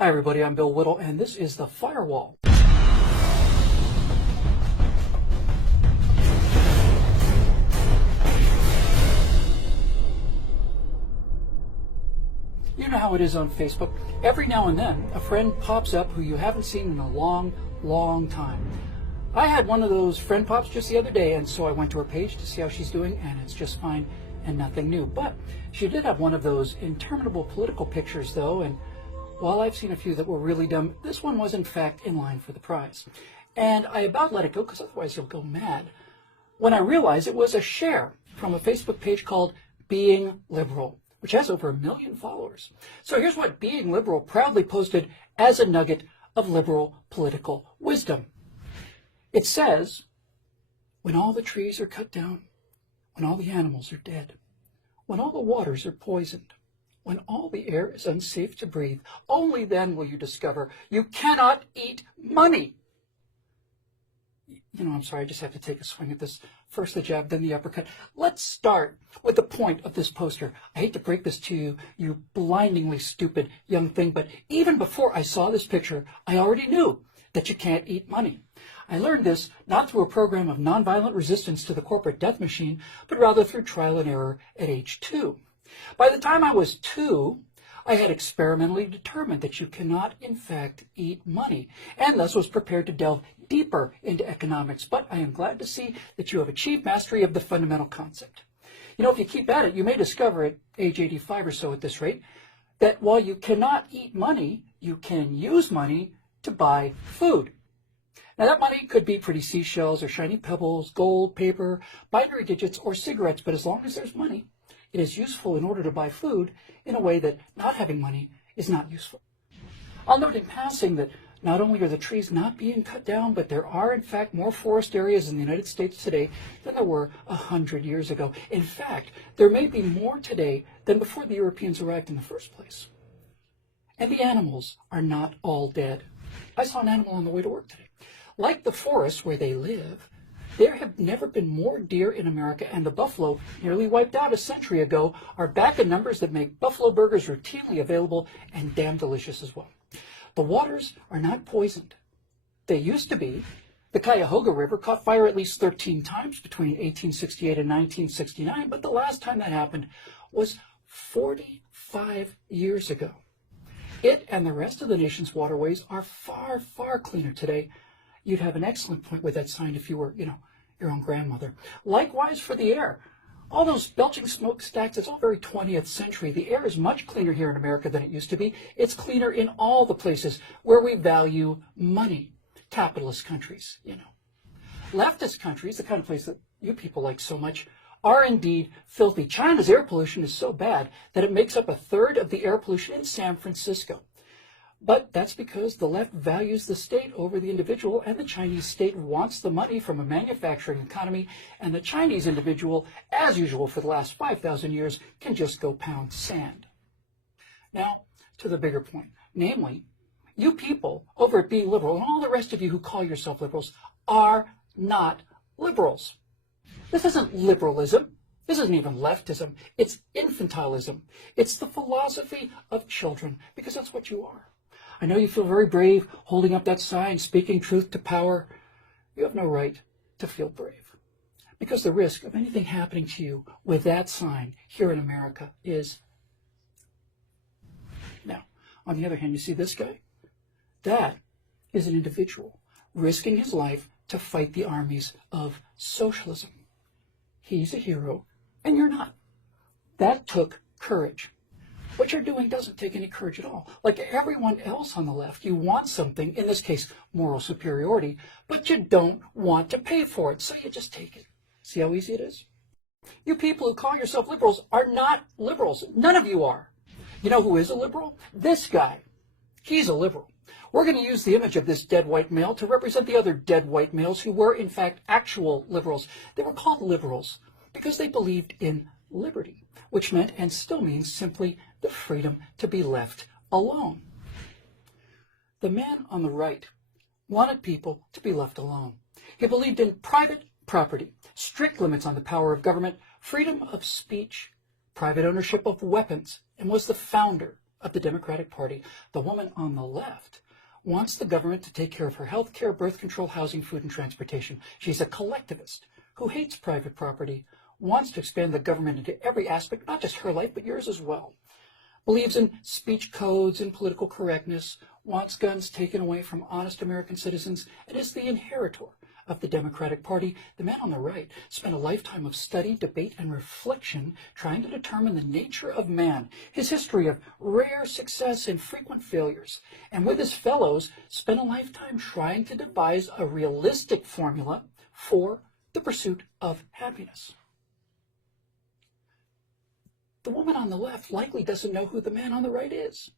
Hi everybody, I'm Bill Whittle, and this is The Firewall. You know how it is on Facebook. Every now and then, a friend pops up who you haven't seen in a long, long time. I had one of those friend pops just the other day, and so I went to her page to see how she's doing, and it's just fine and nothing new. But she did have one of those interminable political pictures, though, and while I've seen a few that were really dumb, this one was in fact in line for the prize. And I about let it go, because otherwise you'll go mad, when I realized it was a share from a Facebook page called Being Liberal, which has over 1 million followers. So here's what Being Liberal proudly posted as a nugget of liberal political wisdom. It says, when all the trees are cut down, when all the animals are dead, when all the waters are poisoned, when all the air is unsafe to breathe, only then will you discover you cannot eat money. You know, I'm sorry, I just have to take a swing at this. First the jab, then the uppercut. Let's start with the point of this poster. I hate to break this to you, you blindingly stupid young thing, but even before I saw this picture, I already knew that you can't eat money. I learned this not through a program of nonviolent resistance to the corporate death machine, but rather through trial and error at age 2. By the time I was 2, I had experimentally determined that you cannot, in fact, eat money, and thus was prepared to delve deeper into economics. But I am glad to see that you have achieved mastery of the fundamental concept. You know, if you keep at it, you may discover at age 85 or so at this rate, that while you cannot eat money, you can use money to buy food. Now, that money could be pretty seashells or shiny pebbles, gold, paper, binary digits, or cigarettes, but as long as there's money, it is useful in order to buy food in a way that not having money is not useful. I'll note in passing that not only are the trees not being cut down, but there are in fact more forest areas in the United States today than there were 100 years ago. In fact, there may be more today than before the Europeans arrived in the first place. And the animals are not all dead. I saw an animal on the way to work today. Like the forests where they live, there have never been more deer in America, and the buffalo, nearly wiped out a century ago, are back in numbers that make buffalo burgers routinely available and damn delicious as well. The waters are not poisoned. They used to be. The Cuyahoga River caught fire at least 13 times between 1868 and 1969, but the last time that happened was 45 years ago. It and the rest of the nation's waterways are far, far cleaner today. You'd have an excellent point with that sign if you were, your own grandmother. Likewise for the air. All those belching smokestacks, it's all very 20th century. The air is much cleaner here in America than it used to be. It's cleaner in all the places where we value money. Capitalist countries, Leftist countries, the kind of place that you people like so much, are indeed filthy. China's air pollution is so bad that it makes up 1/3 of the air pollution in San Francisco. But that's because the left values the state over the individual, and the Chinese state wants the money from a manufacturing economy, and the Chinese individual, as usual for the last 5,000 years, can just go pound sand. Now, to the bigger point, namely, you people over at Being Liberal, and all the rest of you who call yourself liberals, are not liberals. This isn't liberalism. This isn't even leftism. It's infantilism. It's the philosophy of children, because that's what you are. I know you feel very brave holding up that sign, speaking truth to power. You have no right to feel brave, because the risk of anything happening to you with that sign here in America is. Now, on the other hand, you see this guy? That is an individual risking his life to fight the armies of socialism. He's a hero, and you're not. That took courage. What you're doing doesn't take any courage at all. Like everyone else on the left, you want something, in this case, moral superiority, but you don't want to pay for it, so you just take it. See how easy it is? You people who call yourself liberals are not liberals. None of you are. You know who is a liberal? This guy. He's a liberal. We're going to use the image of this dead white male to represent the other dead white males who were, in fact, actual liberals. They were called liberals because they believed in liberty, which meant and still means simply the freedom to be left alone. The man on the right wanted people to be left alone. He believed in private property, strict limits on the power of government, freedom of speech, private ownership of weapons, and was the founder of the Democratic Party, the woman on the left wants the government to take care of her health care, birth control, housing, food, and transportation. She's a collectivist who hates private property, wants to expand the government into every aspect, not just her life, but yours as well. Believes in speech codes and political correctness, wants guns taken away from honest American citizens, and is the inheritor of the Democratic Party. The man on the right spent a lifetime of study, debate, and reflection trying to determine the nature of man, his history of rare success and frequent failures, and with his fellows spent a lifetime trying to devise a realistic formula for the pursuit of happiness. The woman on the left likely doesn't know who the man on the right is.